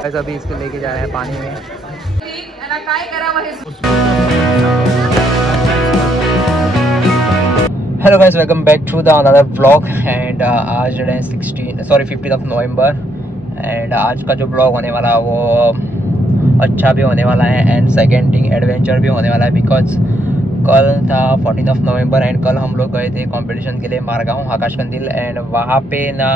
Guys अभी इसको लेके जा रहे हैं पानी में। Hello guys, welcome back to the another vlog. And आज 15 नवंबर एंड आज का जो ब्लॉग होने वाला है वो अच्छा भी होने वाला है एंड सेकेंडिंग एडवेंचर भी होने वाला है। बिकॉज कल था 14 नवंबर एंड कल हम लोग गए थे कंपटीशन के लिए मारगांव आकाशकंदील। एंड वहाँ पे ना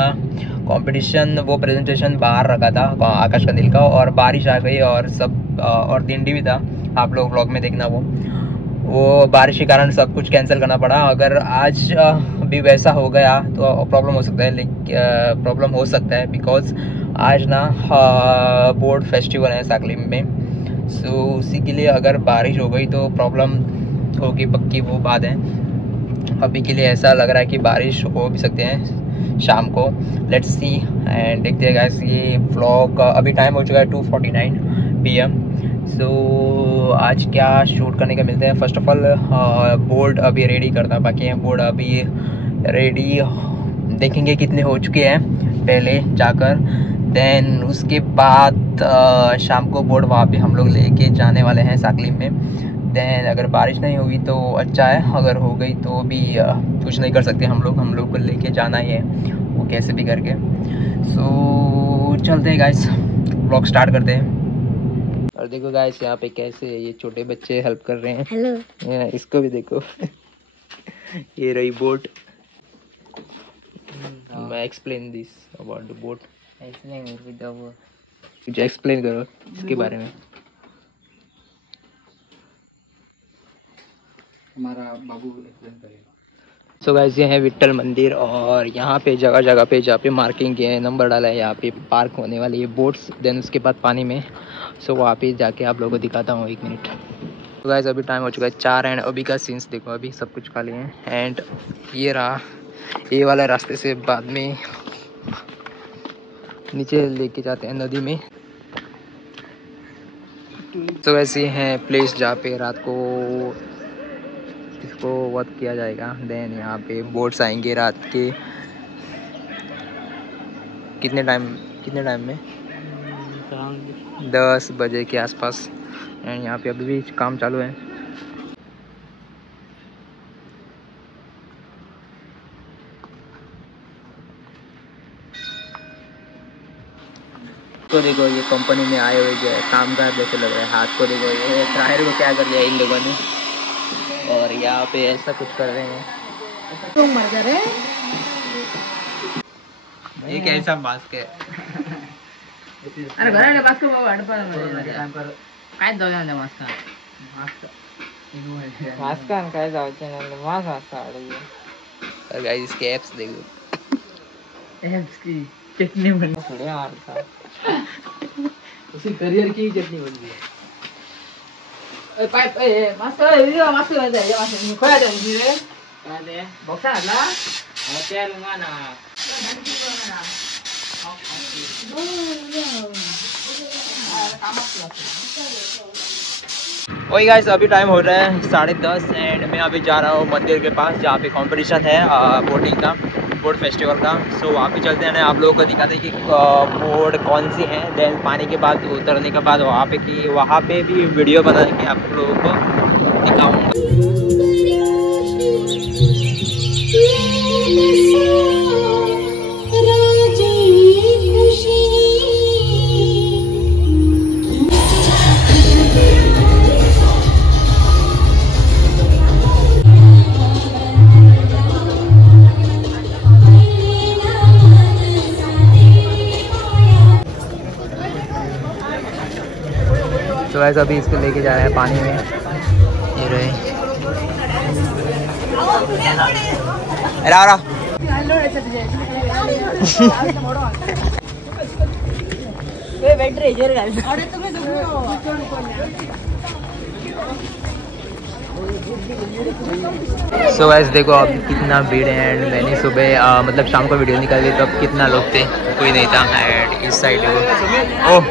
कंपटीशन वो प्रेजेंटेशन बाहर रखा था आकाशकंदील का, और बारिश आ गई और सब और दिंडी भी था। आप लोग व्लॉग में देखना वो बारिश के कारण सब कुछ कैंसिल करना पड़ा। अगर आज भी वैसा हो गया तो प्रॉब्लम हो सकता है, लेकिन बिकॉज आज ना बोर्ड फेस्टिवल है साकली में। सो उसी के लिए अगर बारिश हो गई तो प्रॉब्लम होगी, पक्की वो बात है। अभी के लिए ऐसा लग रहा है कि बारिश हो भी सकते हैं शाम को। लेट्स सी एंड देखते हैं गाइस। ये व्लॉग अभी टाइम हो चुका है 2:49 PM। सो आज क्या शूट करने का मिलते हैं। फर्स्ट ऑफ ऑल बोर्ड अभी रेडी करता बाकी है। बोर्ड अभी रेडी, देखेंगे कितने हो चुके हैं पहले जाकर। देन उसके बाद शाम को बोर्ड वहाँ पे हम लोग लेके जाने वाले हैं साकली में। देन अगर बारिश नहीं हुई तो अच्छा है, अगर हो गई तो भी कुछ नहीं कर सकते हम लोग को लेके जाना ही है वो कैसे भी करके। सो चलते हैं गाइस, ब्लॉग स्टार्ट करते हैं। और देखो गाइस यहाँ पे कैसे ये छोटे बच्चे हेल्प कर रहे हैं। हेलो, इसको भी देखो ये रही बोट। मैं एक्सप्लेन दिस अबाउट द बोट। कुछ एक्सप्लेन करो इसके बारे में। हमारा बाबू एक्सप्लेन करेगा। सो गाइस ये है विट्ठल मंदिर, और यहाँ पे जगह जगह पे जहाँ पे मार्किंग किए हैं, नंबर डाला है, यहाँ पे पार्क होने वाली है बोट्स। देन उसके बाद पानी में। सो वहाँ पे जाके आप लोगों को दिखाता हूँ 1 मिनट। तो गाइस अभी टाइम हो चुका है 4 एंड अभी का सीन्स देखो, अभी सब कुछ खाली है। एंड ये रहा, ये वाला रास्ते से बाद में नीचे लेके जाते हैं नदी में। तो वैसे हैं प्लेस जहाँ पे रात को इसको वर्क किया जाएगा। देन यहाँ पे बोट्स आएंगे रात के कितने टाइम में 10 बजे के आसपास। एंड यहाँ पे अभी भी काम चालू है। तो देखो ये कंपनी में आए हुए जो कामगार जैसे लग रहे हैं। हाथ को देखो, ये टायर को क्या कर लिया इन लोगों ने, और यहाँ पे ऐसा कुछ कर रहे हैं। तो मर जा रहे ये कैसा मास्क है। अरे घर में मास्क को हट पर टाइम पर काय दोन मास्क काय जावचे ना मास्क और गाइस इसके एप्स देखो, एप्स की चटनी बन थोड़े यार था उसी करियर की चटनी बन गई। ए पाइप ए मास्टर वीडियो मास्टर रहता है, ये मास्टर खोया दे रे काय दे बॉक्स आला होते लुंगाना। वही गाइस अभी टाइम हो रहा है 10:30 एंड मैं अभी जा रहा हूँ मंदिर के पास जहाँ पे कंपटीशन है बोटिंग का, बोट फेस्टिवल का। सो वहाँ पे चलते हैं, आप लोगों को दिखाते हैं कि बोट कौन सी है। देन पानी के बाद उतरने के बाद वहाँ पे भी वीडियो बना के आप लोगों को दिखाऊंगा। तो वैसे अभी इसको लेके जा रहे हैं पानी में। ये रहे रहा सो गाइस देखो अब कितना भीड़ है। एंड मैंने सुबह मतलब शाम को वीडियो निकाली तब कितना लोग थे, कोई नहीं था। एंड इस साइड ओह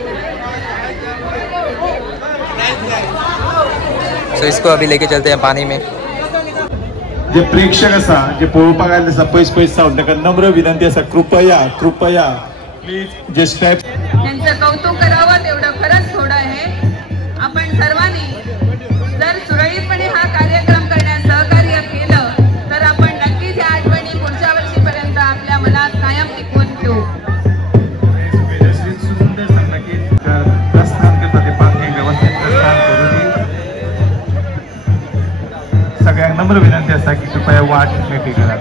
सो इसको अभी लेके चलते हैं पानी में। जे प्रेक्षक असा जे पळोवपाक आयले आसा पयस सावन ताका नम्र विनंती आसा, कृपया प्लीज जे स्टेप्स त्यांचं कौतुक करावं वाट मेकळी करात.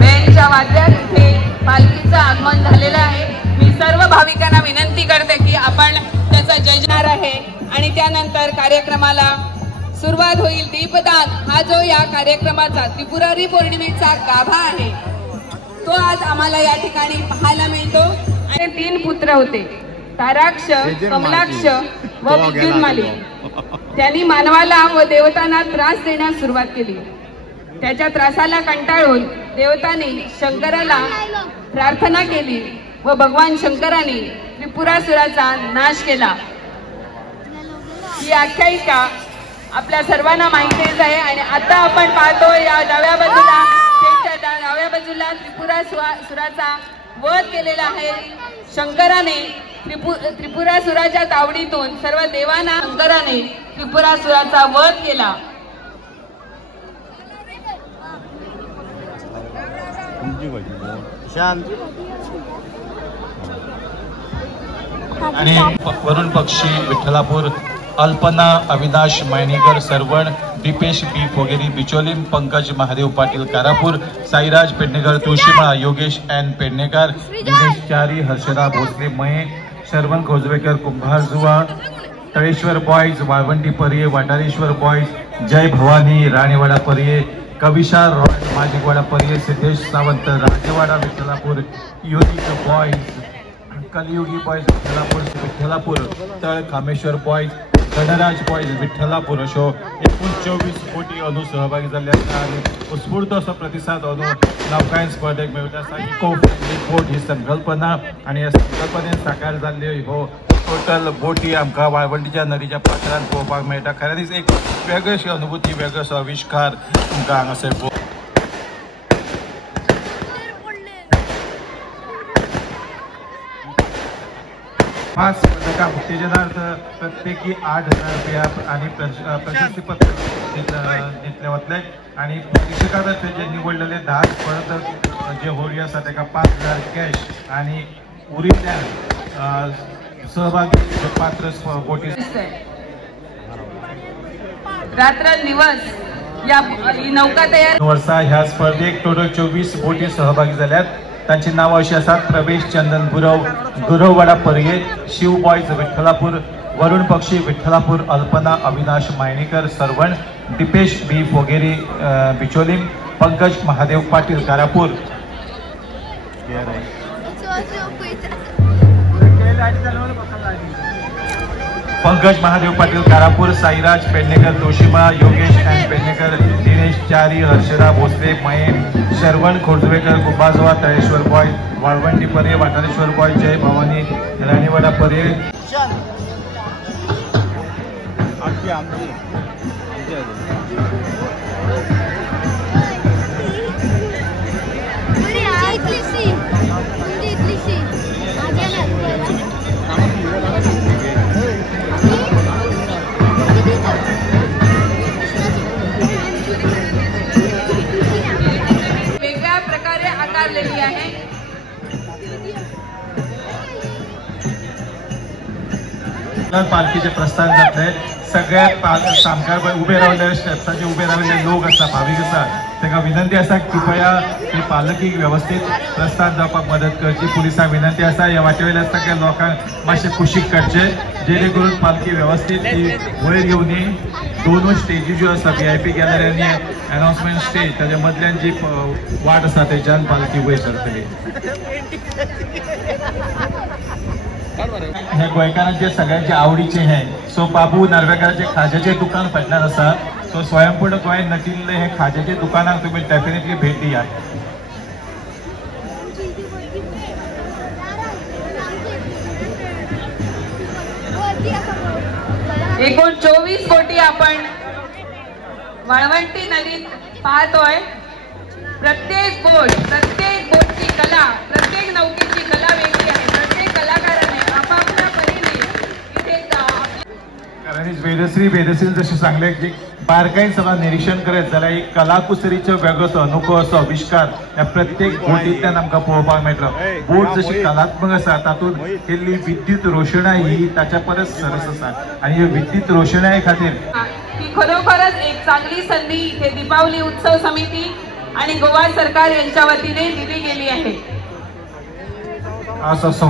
बेंचच्या वाद्यात इथे पालखीचं आगमन झालेलं आहे. मी सर्व भाविकांना विनंती करते की आपण त्याचा जजणार आहे आणि त्यानंतर कार्यक्रमाला सुरुवात होईल. दीपदान हा जो या कार्यक्रमाचा त्रिपुरारी पौर्णिमेचा गाभा आहे तो आज आम्हाला या ठिकाणी पाहायला मिळतो. आणि 3 पुत्र होते, ताराक्ष, कमलाक्ष व विद्युन्माली. त्यांनी मानवाला व देवतांना त्रास देण्यास सुरुवात केली. त्याच्या त्रासाला कंटाळून देवतांनी शंकराला प्रार्थना केली व भगवान शंकराने त्रिपुरासुराचा नाश केला. ही आख्यायिका आपल्या सर्वांना माहितीच आहे. आणि आता आपण पाहतो या डाव्या बाजूला त्रिपुरासुराचा वध केलेला आहे. शंकराने त्रिपुरासुराच्या तावडीतून सर्व देवांना शंकराने त्रिपुरासुराचा वध केला. आणि वरुण पक्षी Vitthalapur, Alpana Avinash Mainikar Sarvan, Dipesh B Phogeri Bicholim, Pankaj Mahadev Patil Karapur, Sairaj Pednekar Tulshimala, Yogesh N Pednekar, Dinesh Chari, Harshada Bhosle Maye, Sharvan Khojvekar Kumbhar Juva, Taleshwar boys Walwandi Pariye, Vatareshwar boys, Jai Bhavani Ranewada Pariye, Kavisha Roy Majikwada Pariye, Siddhesh Sawant Rajewada Vitthalapur, unique boys, कलियुगी boys Vitthalapur, Tal Kameshwar boys, Ganraj boys Vitthalapur अशो एकूण 24 कोटी अंदू सहभागी झाले आणि उत्स्फूर्त असो प्रतिसाद अंदू नौकायन स्पर्धेक मेळटा. इको फ्रेंडली बोट ही संकल्पना आणि या संकल्पनेन साकार जाल्ल्यो हो टोटल बोटी आमकां वाळवंटीच्या नदीच्या पात्रांत पळोवपाक मेळटा. खऱ्यांनीच एक वेगळीशी अनुभूती, वेगळोसो आविष्कार आमकां हांगासर पाच पदका उत्तेजनार्थ प्रत्येकी 8,000 रुपया आणि प्रशस्तीपत्र दितले वतले. आणि शिक्षकातर्फे जे निवडलेले 10 स्पर्धक जे होडी आसा ताका 5,000 कॅश आणि उरिल्ल्या सहभागी पात्र बोटी रात्रंदिवस या नौका तयार वर्सा ह्या स्पर्धेक टोटल 24 बोटी सहभागी झाल्यात. तांची नांवां अशीं आसात: प्रवेश चंदन गुरव गुरववाडा पर्ये, शिव बॉयज विठ्ठलापूर, वरुण पक्षी Vitthalapur, Alpana Avinash मायणीकर Sarwan, Dipesh B Phogeri Bicholim, Pankaj Mahadev Patil Karapur. Pankaj Mahadev Patil Karapur, Sairaj Pednekar Tulshimala, Yogesh N Pednekar, Dinesh Chari, Harshada Bhosle Maye, Sharvan खोजवेकर कुंभाजवा, Taleshwar boy वाळवंटी पर्ये, वाटारेश्वर बॉय, जय भवानी राणीवाडा पर्ये. वेगळ्या प्रकारे आकारलेली आहे. पालखीचे प्रस्थान जातले. सगळ्यात सामकार उभे रावले स्टेप्साचे उभे रावलेले लोक आसा, भाविक आसा, ताका विनंती आसा कृपया ही पालखीक व्यवस्थित प्रस्थान जावपाक मदत करची. पुलिसांक विनंती आसा ह्या वाटेवयल्या सगळ्या लोकांक मातशे कुशीक काडचे जेणे करून पालखी व्यवस्थित ही वयर येवन दोनूय स्टेजी ज्यो आसा VIP गॅलरी आनी अनाउन्समेंट स्टेज ताच्या मदल्यान जी वाट आसा थंयच्यान पालखी वयर सरतली. हे गोंयकारांचे सगळ्यांचे आवडीचे हे सो बाबू नार्वेकाराचे खाज्याचे दुकान फाटल्यान आसा. सो स्वयंपूर्ण गोंयांत नटिल्ले हे खाज्याचे दुकानाक तुम्ही डेफिनेटली भेट दियात. एकूण 24 बोटी आपण वाळवंटी नदीत पाहतोय. प्रत्येक बोटची कला, प्रत्येक नौकेची कला वेगळी आहे. प्रत्येक कलाकाराने आपापल्या परीने इथे वेदश्री जशें सांगले की बारकायेन सगळं निरीक्षण करत जाल्यार एक कलाकुसरीचो वेगळोसो अनोखो असो आविष्कार ह्या प्रत्येक बोटींतल्यान आमकां पळोवपाक मेळटलो. बोट जशी कलात्मक आसा तातूंत केल्ली विद्युत रोशणाई ही ताच्या परस सरस आसा. आनी ह्या विद्युत रोशणाये खातीर ही खरोखरच एक चांगली संधी इथे दीपावली उत्सव समिती आणि गोवा सरकार यांच्या वतीने दिली गेली आहे. असो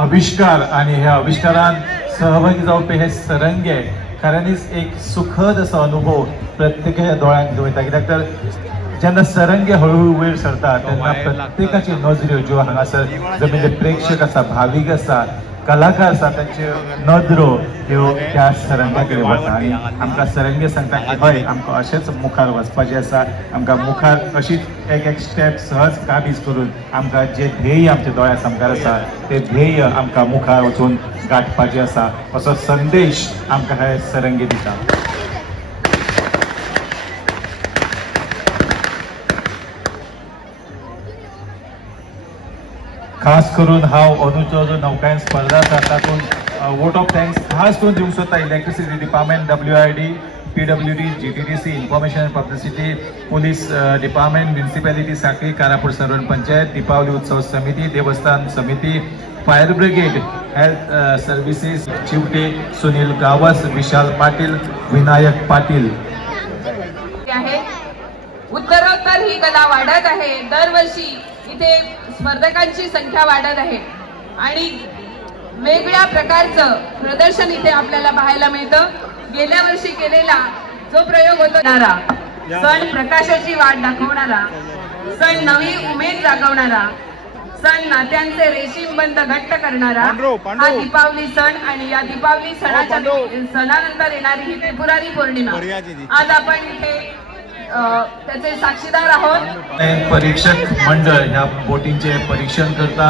आविष्कार आणि ह्या आविष्कारान सहभागी जावपी हे सरंगे खऱ्यांनीच एक सुखद असो अनुभव प्रत्येकाच्या दोळ्यांत घेवता. कित्याक तर जेन्ना सरंगे हळूहळू वयर सरता तेन्ना प्रत्येकाची नजऱ्यो ज्यो हांगासर जमिल्ले प्रेक्षक आसा, भावीक आसा, कलाकार आसा, तांच्यो नदरो ह्यो त्या सरंगा कडेन वता आनी आमकां सरंगे सांगता की हय आमकां अशेंच मुखार वचपाचें आसा. आमकां मुखार अशीच एक स्टेप सहज काबीज करून आमकां जे ध्येय आमच्या दोळ्या सामकार आसा ते ध्येय आमकां मुखार वचून गाठपाचें आसा असो संदेश आमकां हे सरंगे दिता. खास करून हांव अंदूचो जो नौकायन स्पर्धा आसा तातूंत वोट ऑफ थँक्स खास करून दिवंक सोदता electricity department, WID, PWD, GTDC, information and publicity, police department, municipality Sankhali, Karapur Sarvan panchayat, Deepavali उत्सव समिती, देवस्थान समिती, fire brigade, health services, Chivte, Sunil Gawas, Vishal Patil, Vinayak Patil. उत्तरोत्तर ही कला वाढत आहे. दरवर्षी इथे स्पर्धकांची संख्या वाढत आहे आणि वेगळ्या प्रकारचं प्रदर्शन इथे आपल्याला पाहायला मिळतं. गेल्या वर्षी केलेला जो प्रयोग होता सण प्रकाशाची वाट दाखवणारा, सण नवी उमेद जागवणारा, सण नात्यांचे रेशीम बंध घट्ट करणारा हा दीपावली सण आणि या दीपावली सणानंतर येणारी ही त्रिपुरारी पौर्णिमा आज आपण इथे त्याचे साक्षीदार आहोत. परीक्षक मंडळ ह्या बोटींचे परीक्षण करता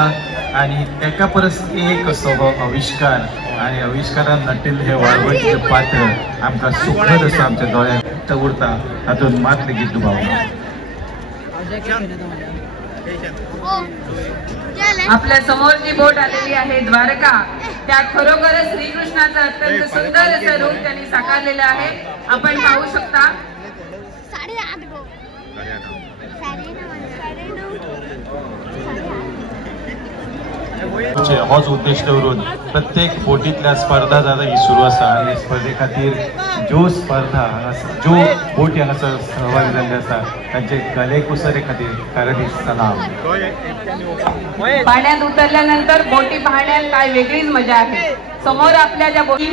आणि एका परस एक असो आविष्कार आणि आविष्कारान नटिल्लें हे वाळवंटीचे पात्र आमकां सुखद असो आमच्या दोळ्यांत उरता. तातूंत मात लेगीत दुबावना. आपल्या समोर जी बोट आलेली आहे द्वारका, त्या खरोखरच श्रीकृष्णाचं अत्यंत सुंदर असं रूप त्यांनी साकारलेलं आहे. आपण पाहू शकता. होच उद्देश दवरून प्रत्येक बोटींतल्या स्पर्धा जाता ही सुरू आसा. हे स्पर्धे खातीर ज्यो स्पर्धा ज्यो बोटी हांगासर सहभागी जाल्ले आसा तांचे कले कुसरे खातीर खरेदी सलाम. पाण्यात उतरल्यानंतर बोटी पाहण्यात काय वेगळीच मजा आहे. समोर आपल्या ज्या बोटी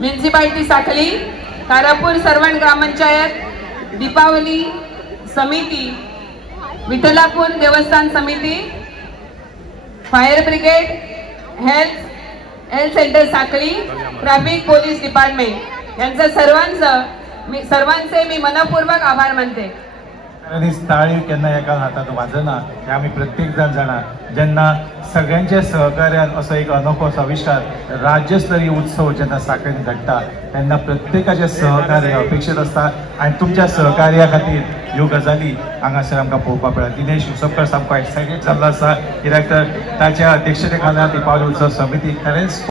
म्युनिसिपालिटी साखली, कारापूर सर्वण ग्रामपंचायत, दीपावली समिती, विठ्ठलापूर देवस्थान समिती, फायर ब्रिगेड, हेल्थ सेंटर साखळी, ट्रॅफिक पोलीस डिपार्टमेंट यांचं सर्वांचे मी मनपूर्वक आभार मानते. ताळी केन्ना एका हातात वाजना हे आमी प्रत्येक जाण जाणा. जेन्ना सगळ्यांच्या सहकार्यान असो एक अनोखो आविष्कार राज्यस्तरीय उत्सव जेन्ना साखळेन घडटा तेन्ना प्रत्येकाचे सहकार्य अपेक्षीत आसता आनी तुमच्या सहकार्या खातीर ह्यो गजाली हांगासर आमकां पळोवपाक मेळटा. दिनेश उसपकर सामको एक्सायटेड जाल्लो आसा कित्याक तर ताच्या अध्यक्षते खाला दीपावली उत्सव समिती खरेंच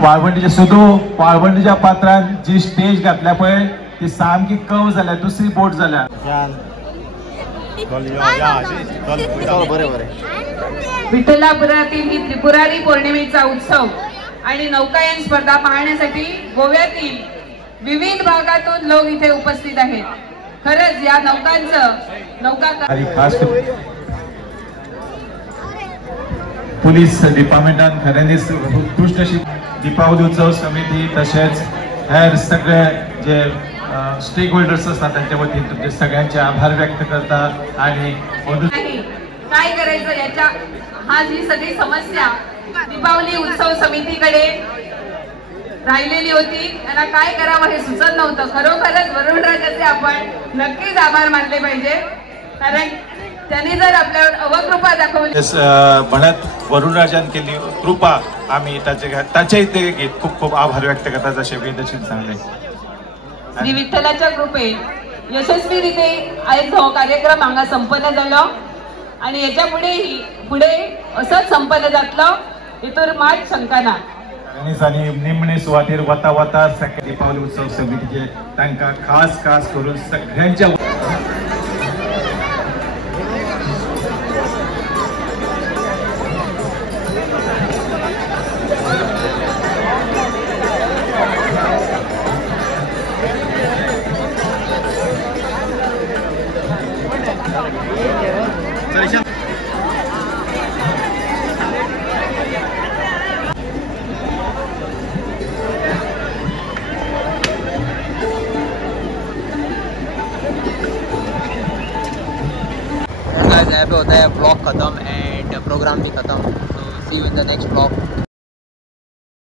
वाळवंटीचे सुदू वाळवंटीच्या पात्रान जी स्टेज घातल्या पळय ती सामकी कव जाल्या. दुसरी बोट जाल्या. विठ्ठलापुरातील ही त्रिपुरारी पौर्णिमेचा उत्सव आणि नौकायन स्पर्धा पाहण्यासाठी गोव्यातील विविध भागातून लोक इथे उपस्थित आहेत. खरंच या खास पुलीस डिपार्टमेंटान खऱ्यांनीच उत्कृष्ट अशी दीपावली उत्सव समिती तसेच हेर सगळे जे स्टेक होल्डर्स असतात त्यांच्या वतीन तुमचे सगळ्यांचे आभार व्यक्त करता. आणि काय करायचं याच्या ही सगळी समस्या दीपावली उत्सव समितीकडे राहिलेली होती. त्यांना काय करावं हे सुचत नव्हतं. खरोखरच वरुणराजाचे आपण नक्कीच आभार मानले पाहिजे कारण त्यांनी जर आपल्यावर अवकृपा दाखवली म्हणत वरुणराजान केली कृपा आम्ही ताचे इथे खूप खूप आभार व्यक्त करता जसे वेदशील सांगले. श्री विठ्ठलाच्या कृपेन यशस्वीरिते आज हो कार्यक्रम हांगा संपन्न जालो आणि याच्या पुढे असंच संपन्न जातलो हितूर मात शंका ना. आणि निमणे सुवातेर वता वता दीपावली उत्सव समितीचे तांकां खास करून सगळ्यांच्या यहाँ पे होता है ब्लॉग ख़त्म एंड प्रोग्राम भी ख़त्म। तो see you in the next blog.